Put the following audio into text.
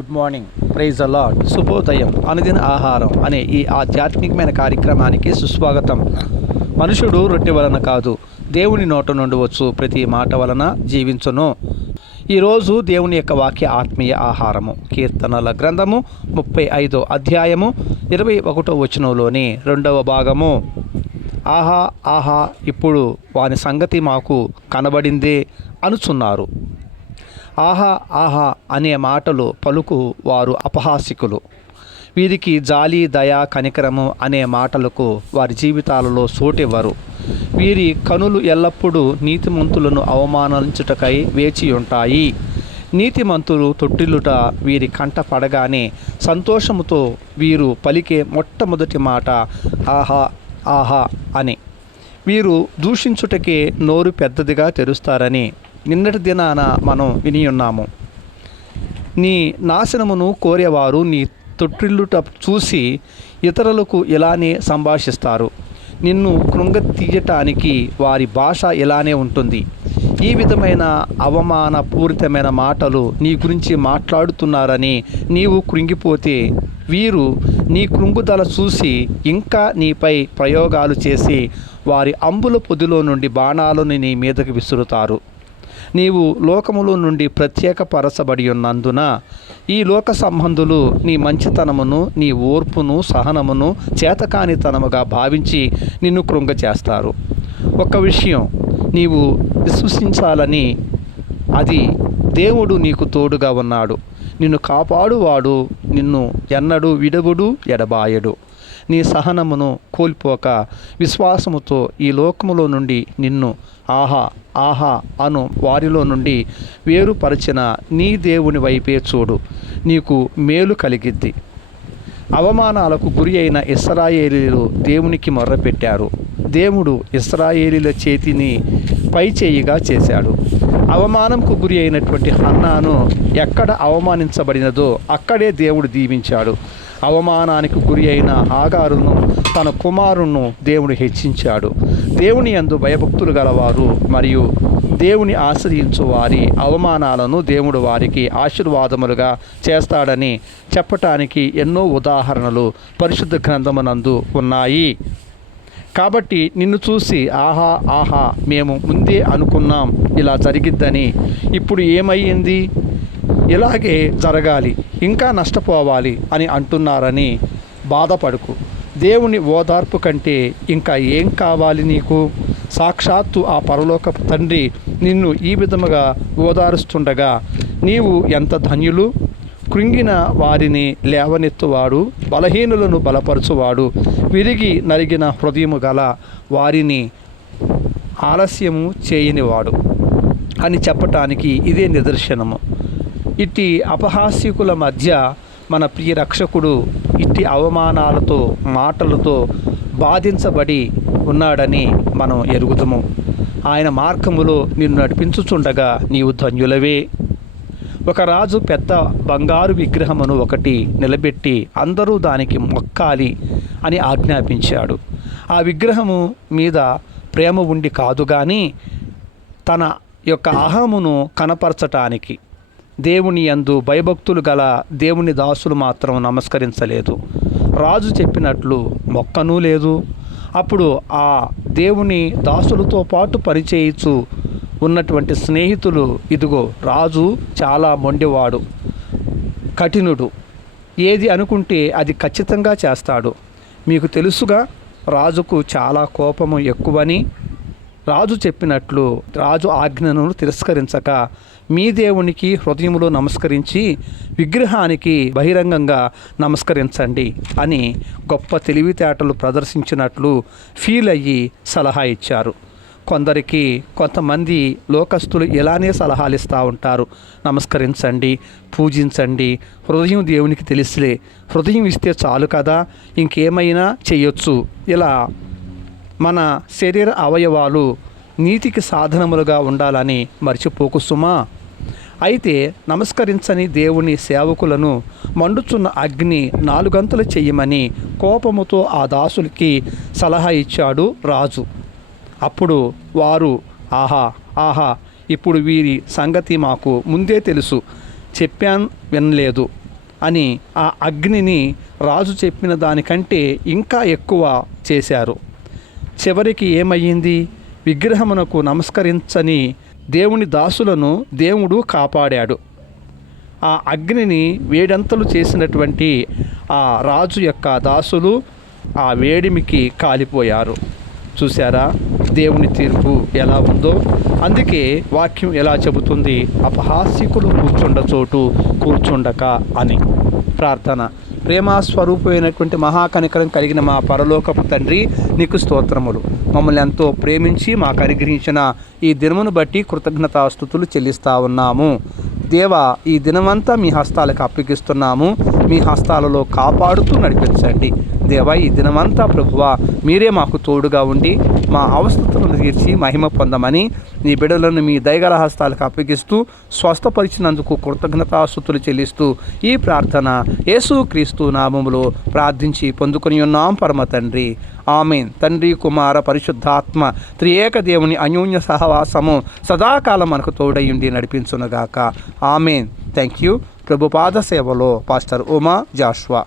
Good morning praise అలాడ్ శుభోదయం. అనుదిన ఆహారం అనే ఈ ఆధ్యాత్మికమైన కార్యక్రమానికి సుస్వాగతం. మనుషుడు రొట్టె వలన కాదు దేవుని నోట నుండి వచ్చు. ప్రతి మాట వలన జీవించును. ఈరోజు దేవుని యొక్క వాక్య ఆత్మీయ ఆహారము. కీర్తనల గ్రంథము ముప్పై ఐదో అధ్యాయము ఇరవై ఒకటో వచనంలోని రెండవ భాగము. ఆహా ఆహా ఇప్పుడు వాని సంగతి మాకు కనబడిందే అనుచున్నారు. ఆహా ఆహా అనే మాటలు పలుకు వారు అపహాసికులు. వీరికి జాలి దయ కనికరము అనే మాటలకు వారి జీవితాలలో సోటివ్వరు. వీరి కనులు ఎల్లప్పుడూ నీతిమంతులను అవమానించుటకై వేచి ఉంటాయి నీతిమంతులు తొట్టిల్లుట వీరి కంట పడగానే సంతోషముతో వీరు పలికే మొట్టమొదటి మాట ఆహా ఆహా అని. వీరు దూషించుటకే నోరు పెద్దదిగా తెరుస్తారని నిన్నటి దినాన మనం విని ఉన్నాము. నీ నాశనమును కోరేవారు నీ తొట్టిల్లుట చూసి ఇతరులకు ఇలానే సంభాషిస్తారు. నిన్ను కృంగతీయటానికి వారి భాష ఇలానే ఉంటుంది. ఈ విధమైన అవమానపూరితమైన మాటలు నీ గురించి మాట్లాడుతున్నారని నీవు కృంగిపోతే వీరు నీ కృంగుదల చూసి ఇంకా నీపై ప్రయోగాలు చేసి వారి అంబుల పొదిలో నుండి బాణాలను నీ మీదకి విసురుతారు. నీవు లోకములో నుండి ప్రత్యేకపరచబడి ఉన్నందున ఈ లోక సంబంధులు నీ మంచితనమును నీ ఓర్పును సహనమును చేతకానితనముగా భావించి నిన్ను కృంగ చేస్తారు ఒక విషయం నీవు విశ్వసించాలని అది దేవుడు నీకు తోడుగా ఉన్నాడు. నిన్ను కాపాడువాడు నిన్ను ఎన్నడూ విడవుడు ఎడబాయడు. నీ సహనమును కోల్పోక విశ్వాసముతో ఈ లోకములో నుండి నిన్ను ఆహా ఆహా అను వారిలో నుండి వేరుపరచిన నీ దేవుని వైపే చూడు. నీకు మేలు కలిగిద్ది. అవమానాలకు గురి అయిన ఇస్రాయేలీలు దేవునికి మొర్రపెట్టారు. దేవుడు ఇస్రాయేలీల చేతిని పైచేయిగా చేశాడు. అవమానంకు గురి అయినటువంటి హన్నాను ఎక్కడ అవమానించబడినదో అక్కడే దేవుడు దీవించాడు. అవమానానికి గురి అయిన ఆగారును తన కుమారును దేవుడు హెచ్చించాడు. దేవుని యందు భయభక్తులు గలవారు మరియు దేవుని ఆశ్రయించు వారి అవమానాలను దేవుడు వారికి ఆశీర్వాదములుగా చేస్తాడని చెప్పటానికి ఎన్నో ఉదాహరణలు పరిశుద్ధ గ్రంథమునందు ఉన్నాయి. కాబట్టి నిన్ను చూసి ఆహా ఆహా మేము ముందే అనుకున్నాం ఇలా జరిగిద్దని. ఇప్పుడు ఏమయ్యింది? ఇలాగే జరగాలి ఇంకా నష్టపోవాలి అని అంటున్నారని బాధపడుకు. దేవుని ఓదార్పు కంటే ఇంకా ఏం కావాలి నీకు? సాక్షాత్తు ఆ పరలోక తండ్రి నిన్ను ఈ విధముగా ఓదారుస్తుండగా నీవు ఎంత ధన్యులు? కృంగిన వారిని లేవనెత్తువాడు బలహీనులను బలపరచువాడు విరిగి నలిగిన హృదయము గల వారిని ఆలస్యము చేయనివాడు అని చెప్పటానికి ఇదే నిదర్శనము. ఇట్టి అపహాస్యకుల మధ్య మన ప్రియ రక్షకుడు ఇట్టి అవమానాలతో మాటలతో బాధించబడి ఉన్నాడని మనం ఎరుగుదము. ఆయన మార్గములో నిన్ను నడిపించుచుండగా నీవు ధన్యులవే. ఒక రాజు పెద్ద బంగారు విగ్రహమును ఒకటి నిలబెట్టి అందరూ దానికి మొక్కాలి అని ఆజ్ఞాపించాడు. ఆ విగ్రహము మీద ప్రేమ ఉండి కాదు కానీ తన యొక్క అహమును కనపరచటానికి దేవుని యందు భయభక్తులు గల దేవుని దాసులు మాత్రం నమస్కరించలేదు. రాజు చెప్పినట్లు మొక్కనూ లేదు. అప్పుడు ఆ దేవుని దాసులతో పాటు పరిచయించు ఉన్నటువంటి స్నేహితులు ఇదిగో రాజు చాలా మొండివాడు కఠినుడు. ఏది అనుకుంటే అది ఖచ్చితంగా చేస్తాడు. మీకు తెలుసుగా రాజుకు చాలా కోపము ఎక్కువని రాజు చెప్పినట్లు రాజు ఆజ్ఞను తిరస్కరించక మీ దేవునికి హృదయములో నమస్కరించి విగ్రహానికి బహిరంగంగా నమస్కరించండి అని గొప్ప తెలివితేటలు ప్రదర్శించినట్లు ఫీల్ అయ్యి సలహా ఇచ్చారు. కొందరికి కొంతమంది లోకస్తులు ఇలానే సలహాలు ఇస్తూ ఉంటారు. నమస్కరించండి పూజించండి హృదయం దేవునికి తెలిసిలే హృదయం ఇస్తే చాలు కదా ఇంకేమైనా చేయొచ్చు ఇలా మన శరీర అవయవాలు నీతికి సాధనములుగా ఉండాలని మర్చిపోకు సుమా అయితే నమస్కరించని దేవుని సేవకులను మండుచున్న అగ్ని నాలుగంతలు చెయ్యమని కోపముతో ఆ దాసులకి సలహా ఇచ్చాడు రాజు. అప్పుడు వారు ఆహా ఆహా ఇప్పుడు వీరి సంగతి మాకు ముందే తెలుసు చెప్పాను వినలేదు అని ఆ అగ్నిని రాజు చెప్పిన దానికంటే ఇంకా ఎక్కువ చేశారు. చివరికి ఏమయ్యింది? విగ్రహమునకు నమస్కరించని దేవుని దాసులను దేవుడు కాపాడాడు. ఆ అగ్నిని వేడంతలు చేసినటువంటి ఆ రాజు యొక్క దాసులు ఆ వేడిమికి కాలిపోయారు. చూసారా దేవుని తీర్పు ఎలా ఉందో? అందుకే వాక్యం ఎలా చెబుతుంది? అపహాస్యకులు కూర్చుండ చోటు కూర్చుండక అని. ప్రార్థన. ప్రేమ స్వరూపమైనటువంటి మహాకనికరం కలిగిన మా పరలోకపు తండ్రి నీకు స్తోత్రములు. మమ్మల్ని ఎంతో ప్రేమించి మాకు అనుగ్రహించిన ఈ దినమును బట్టి కృతజ్ఞతాస్థుతులు చెల్లిస్తా ఉన్నాము. దేవా ఈ దినమంతా మీ హస్తాలకు అప్పగిస్తున్నాము. మీ హస్తాలలో కాపాడుతూ నడిపించండి. దేవా ఈ దినమంతా ప్రభువ మీరే మాకు తోడుగా ఉండి మా అవస్థతలను తీర్చి మహిమ పొందమని నీ బిడ్డలను మీ దయగల హస్తాలకు అప్పగిస్తూ స్వస్థపరిచినందుకు కృతజ్ఞతాస్థుతులు చెల్లిస్తూ ఈ ప్రార్థన యేసు క్రీస్తు నామములో ప్రార్థించి పొందుకొని ఉన్నాం పరమ తండ్రి. ఆమెన్. తండ్రి కుమార పరిశుద్ధాత్మ త్రియేక దేవుని అన్యోన్య సహవాసము సదాకాలం మనకు తోడయుండి నడిపించునుగాక. ఆమెన్. థ్యాంక్ యూ ప్రభుపాద సేవలో పాస్టర్ ఉమా జాష్వా.